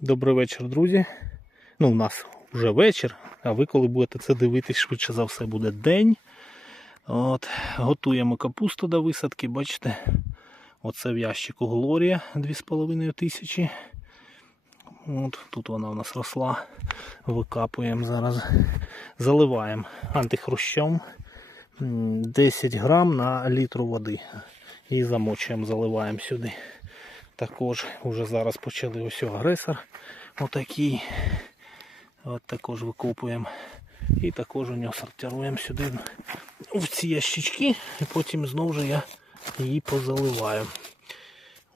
Добрий вечір, друзі. Ну, у нас вже вечір, а ви, коли будете це дивитись, швидше за все буде день. От, Готуємо капусту до висадки, бачите. Оце в ящику Глорія 2,5 тисячі. От, тут вона у нас росла. Викапуємо зараз. Заливаємо антихрущом 10 грам на літр води. І замочуємо, заливаємо сюди. Також вже зараз почали ось агресор. Отакий. От також викопуємо. І також у нього сортируємо сюди в ці ящички. І потім знову ж я її позаливаю.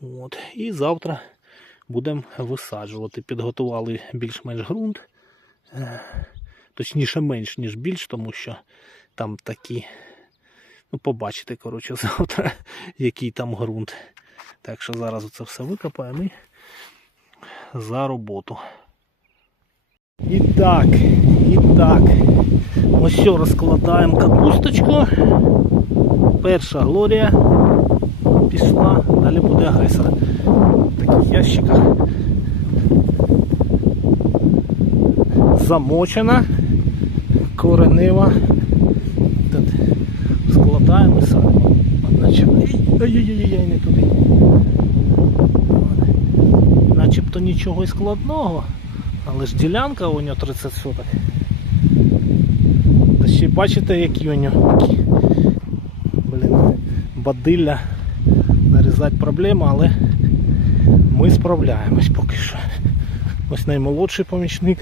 От. І завтра будемо висаджувати. Підготували більш-менш ґрунт. Е, Точніше менш, ніж більш, тому що там такі. Ну, побачите, коротше, завтра, який там ґрунт. Так що зараз це все викопаємо і за роботу. І так, і так. Ось що розкладаємо капусточку. Перша глорія пішла, далі буде агресор. В таких ящиках. Замочена, коренева. Тут складаємо і садимо. Наче... Ой-ой-ой, не туди. Начебто нічого і складного, але ж ділянка у нього 30 соток. Та ще бачите, які у нього такі блін, бадилля нарізати проблема, але ми справляємось поки що. Ось наймолодший помічник.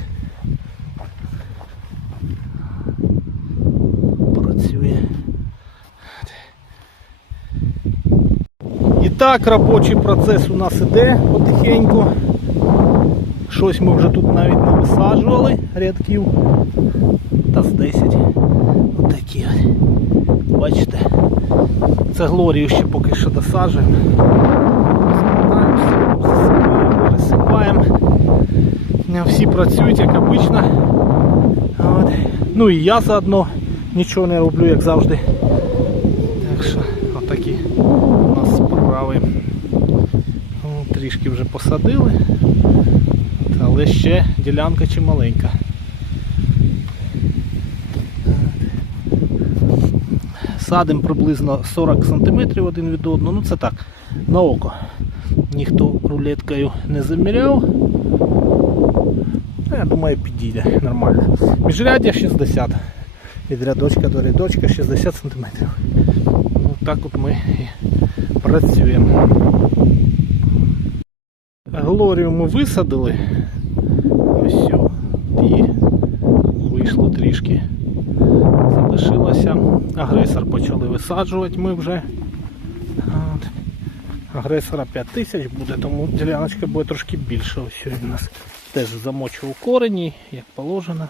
Працює. І так робочий процес у нас іде потихеньку. Щось ми вже тут навіть не висаджували рядків. Та з 10. Отакі от. Бачите? Це глорію ще поки що досаджуємо. Засипаємо, пересипаємо. Всі працюють, як обично. От. Ну і я заодно нічого не роблю, як завжди. Так що, отакі у нас справи. Ну, Трішки вже посадили, але ще ділянка чималенька. Садимо приблизно 40 см один від одного. Ну це так, на око. Ніхто рулеткою не заміряв. Ну, Я думаю, підійде нормально. Міжряддя 60. Від рядочка до рядочка 60 см. Ну, так от ми і працюємо. Глорію ми висадили. Ось. І вийшло трішки. Залишилося. Агресор почали висаджувати ми вже. От. Агресора 5000 буде, тому діляночка буде трошки більше. Ось сьогодні у нас теж замочував корені, як положено.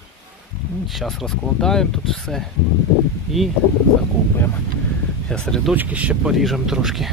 Зараз розкладаємо тут все і закопуємо. Зараз рядочки ще поріжемо трошки.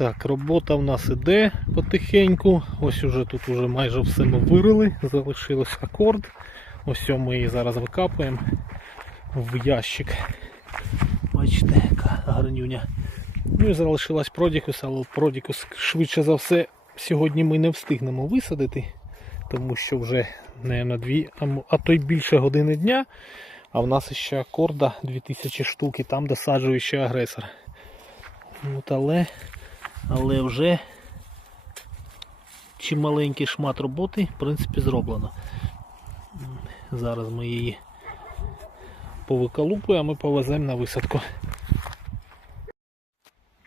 Так, робота в нас іде потихеньку. Ось уже тут уже майже все ми вирили. Залишилось акорд. Ось ми її зараз викапуємо в ящик. Бачите, яка гарнюня. Ну і залишилась Продікус, але Продікус швидше за все сьогодні ми не встигнемо висадити, тому що вже не на дві, а а то й більше години дня. А в нас ще акорда 2000 штук і там досаджує ще агресор. От, але, але вже чималенький шмат роботи, в принципі, зроблено. Зараз ми її повиколупуємо і повеземо на висадку.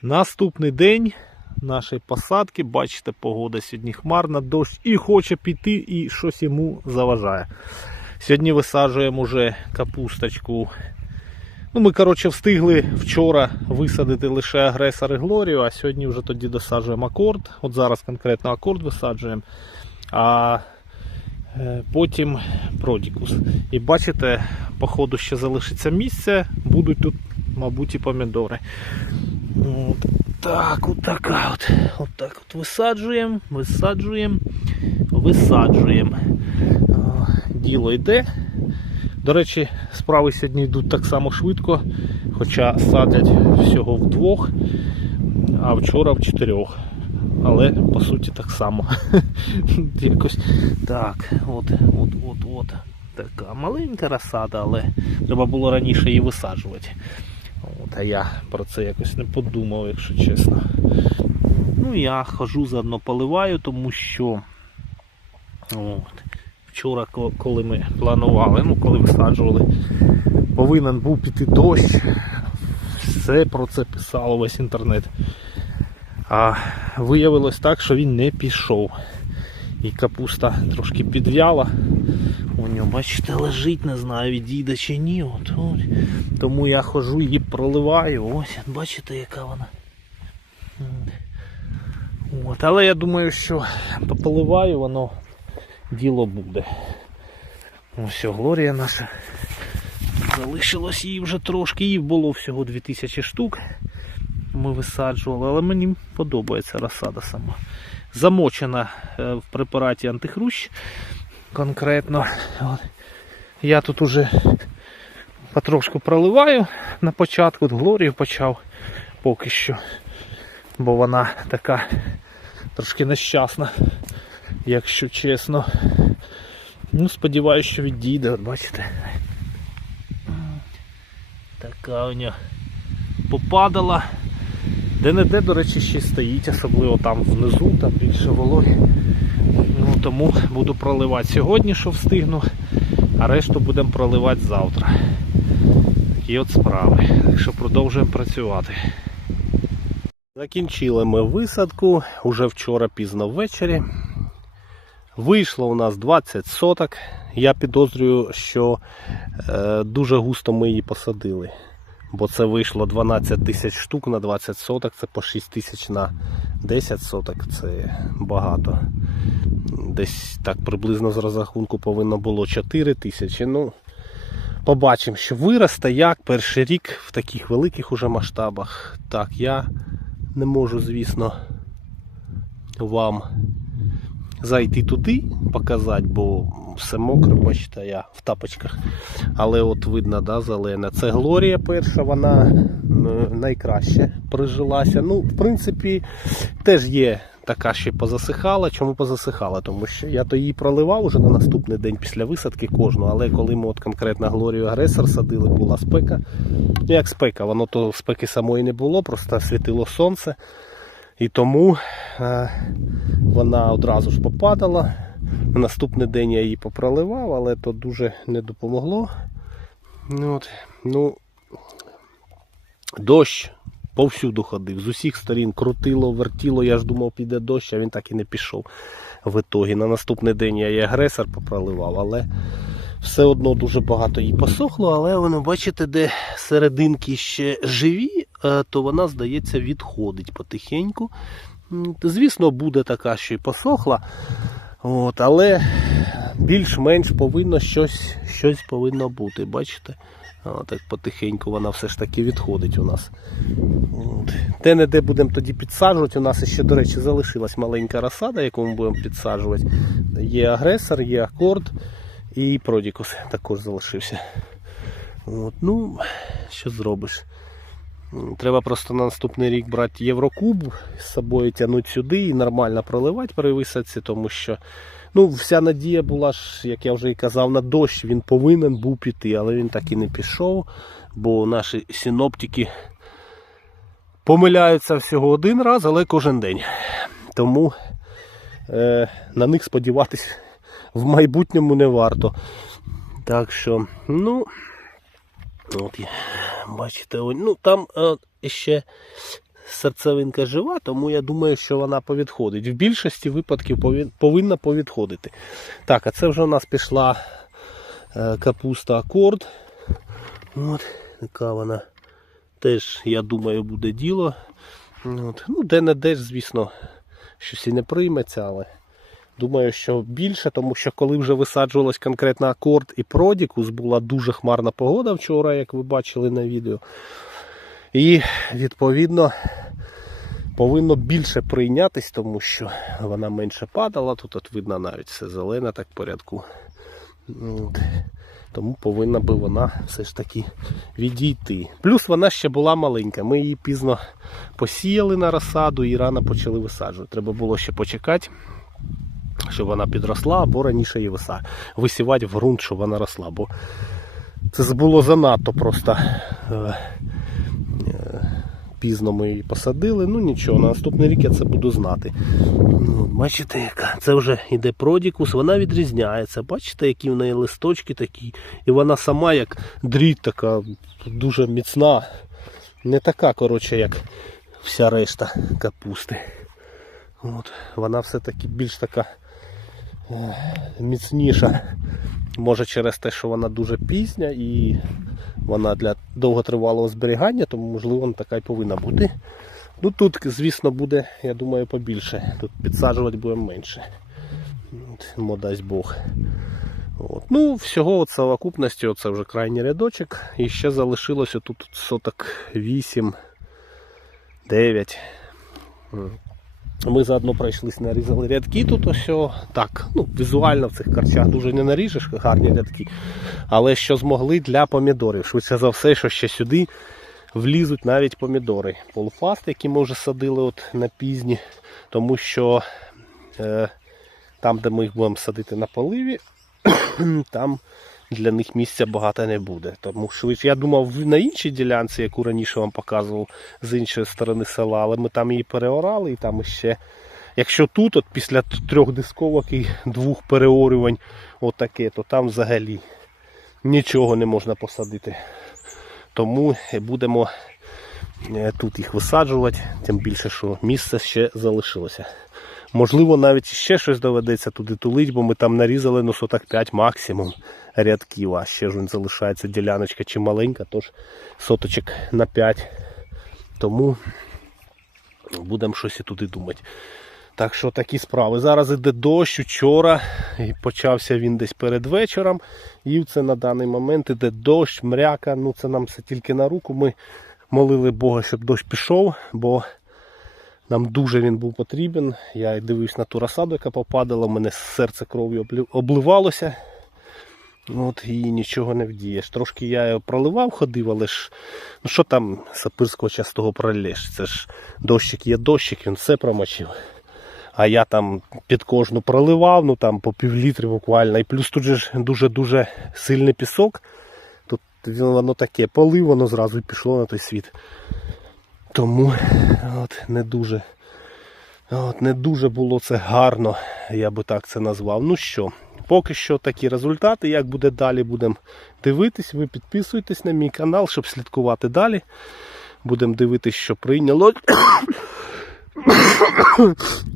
Наступний день нашої посадки, бачите, погода сьогодні хмарна, дощ і хоче піти, і щось йому заважає. Сьогодні висаджуємо вже капусточку. Ну, ми, коротше, встигли вчора висадити лише агресор і Глорію, а сьогодні вже тоді досаджуємо акорд. От зараз конкретно акорд висаджуємо. А е, потім продікус. І бачите, по ходу ще залишиться місце, будуть тут, мабуть, і помідори. От так, от така от. От так от висаджуємо, висаджуємо, висаджуємо. Діло йде. До речі, справи сьогодні йдуть так само швидко, хоча садять всього вдвох, а вчора в чотирьох. Але по суті так само. Якось так, от, от, от, от. Така маленька розсада, але треба було раніше її висаджувати. От, а я про це якось не подумав, якщо чесно. Ну, я хожу заодно поливаю, тому що от, вчора, коли ми планували, ну коли висаджували, повинен був піти дощ. Все про це писало весь інтернет. А виявилось так, що він не пішов. І капуста трошки підв'яла. У нього, бачите, лежить, не знаю, відійде чи ні. От, от. Тому я хожу її проливаю. Ось, бачите, яка вона. От, але я думаю, що пополиваю, воно діло буде. Ось о, Глорія наша. Залишилось її вже трошки, її було всього 2000 штук. Ми висаджували, але мені подобається розсада сама. Замочена е, в препараті антихрущ конкретно. Я тут уже потрошку проливаю на початку, от Глорію почав поки що, бо вона така трошки нещасна, якщо чесно. Ну, сподіваюся, що відійде, от бачите. Така у нього попадала. Де-не-де, до речі, ще стоїть, особливо там внизу, там більше вологи. Ну, тому буду проливати сьогодні, що встигну, а решту будемо проливати завтра. Такі от справи. Так що продовжуємо працювати. Закінчили ми висадку уже вчора пізно ввечері. Вийшло у нас 20 соток. Я підозрюю, що е, дуже густо ми її посадили. Бо це вийшло 12 тисяч штук на 20 соток, це по 6 тисяч на 10 соток, це багато. Десь так приблизно з розрахунку повинно було 4 тисячі. Ну, побачимо, що виросте, як перший рік в таких великих уже масштабах. Так, я не можу, звісно, вам зайти туди, показати, бо все мокре, бачите, я в тапочках. Але от видно, да, зелена. Це Глорія перша, вона найкраще прижилася. Ну, в принципі, теж є така, що позасихала. Чому позасихала? Тому що я то її проливав уже на наступний день після висадки кожну, але коли ми от конкретно Глорію агресор садили, була спека. Як спека, воно то спеки самої не було, просто світило сонце. І тому е, вона одразу ж попадала. На наступний день я її попроливав, але то дуже не допомогло. Ну, от, ну, дощ повсюду ходив, з усіх сторін крутило, вертіло. Я ж думав, піде дощ, а він так і не пішов в ітогі. На наступний день я і агресор попроливав, але все одно дуже багато їй посохло, але воно, бачите, де серединки ще живі, е, то вона, здається, відходить потихеньку. Звісно, буде така, що й посохла. От, але більш-менш повинно щось, щось повинно бути. Бачите? А, так потихеньку вона все ж таки відходить у нас. От. Де не де будемо тоді підсаджувати. У нас ще, до речі, залишилась маленька розсада, яку ми будемо підсаджувати. Є агресор, є акорд і продікус також залишився. От. Ну, що зробиш? Треба просто на наступний рік брати Єврокуб з собою тягнути сюди і нормально проливати при висадці, тому що ну, вся надія була ж, як я вже і казав, на дощ. Він повинен був піти, але він так і не пішов, бо наші синоптики помиляються всього один раз, але кожен день. Тому е, на них сподіватись в майбутньому не варто. Так що, ну. От, бачите, ну там е, ще серцевинка жива, тому я думаю, що вона повідходить. В більшості випадків повин- повинна повідходити. Так, а це вже у нас пішла е, капуста акорд. От, така вона теж, я думаю, буде діло. От. Ну, де-не-де, звісно, щось і не прийметься, але. Думаю, що більше, тому що коли вже висаджувалось конкретно акорд і продікус, була дуже хмарна погода вчора, як ви бачили на відео. І відповідно повинно більше прийнятись, тому що вона менше падала. Тут от видно навіть все зелене так порядку. От. Тому повинна би вона все ж таки відійти. Плюс вона ще була маленька. Ми її пізно посіяли на розсаду і рано почали висаджувати. Треба було ще почекати щоб вона підросла, або раніше її висівати в ґрунт, щоб вона росла. Бо це було занадто просто е, е, пізно ми її посадили. Ну нічого, на наступний рік я це буду знати. Ну, бачите, яка це вже йде продікус, вона відрізняється. Бачите, які в неї листочки такі. І вона сама як дріт така, дуже міцна. Не така, коротше, як вся решта капусти. От, вона все-таки більш така міцніша. Може через те, що вона дуже пізня і вона для довготривалого зберігання, тому можливо вона така й повинна бути. Ну тут, звісно, буде, я думаю, побільше. Тут підсаджувати будемо менше. Мо дасть Бог. От. Ну, всього от совокупності, оце вже крайній рядочок. І ще залишилося тут соток 8, 9. Ми заодно пройшлись, нарізали рядки тут ось. Так, ну візуально в цих карчах дуже не наріжеш гарні рядки. Але що змогли для помідорів. Швидше за все, що ще сюди влізуть навіть помідори. Полуфаст, які ми вже садили от на пізні, тому що е, там, де ми їх будемо садити на поливі, там для них місця багато не буде. Тому швидше, я думав на іншій ділянці, яку раніше вам показував з іншої сторони села, але ми там її переорали і там ще. Якщо тут, от після трьох дисковок і двох переорювань, отаке, то там взагалі нічого не можна посадити. Тому будемо е, тут їх висаджувати, тим більше, що місце ще залишилося. Можливо, навіть ще щось доведеться туди тулить, бо ми там нарізали ну, соток 5 максимум рядків, а ще ж він залишається діляночка чи маленька, тож соточок на 5. Тому будемо щось і туди думати. Так що такі справи. Зараз іде дощ вчора, і почався він десь перед вечором. І це на даний момент іде дощ, мряка. Ну це нам все тільки на руку. Ми молили Бога, щоб дощ пішов, бо нам дуже він був потрібен. Я дивився на ту розсаду, яка попадала, мене серце кров'ю обливалося. От і нічого не вдієш. Трошки я його проливав, ходив, але ж ну що там сапирського частого пролєш? Це ж дощик є дощик, він все промочив. А я там під кожну проливав, ну там по півлітри буквально. І плюс тут же дуже-дуже сильний пісок. Тут воно таке полив, воно зразу пішло на той світ. Тому от, не дуже. От, не дуже було це гарно, я би так це назвав. Ну що, поки що такі результати. Як буде далі, будемо дивитись. Ви підписуйтесь на мій канал, щоб слідкувати далі. Будемо дивитись, що прийняло.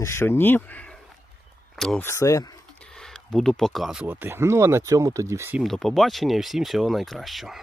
що ні. Все буду показувати. Ну а на цьому тоді всім до побачення і всім всього найкращого.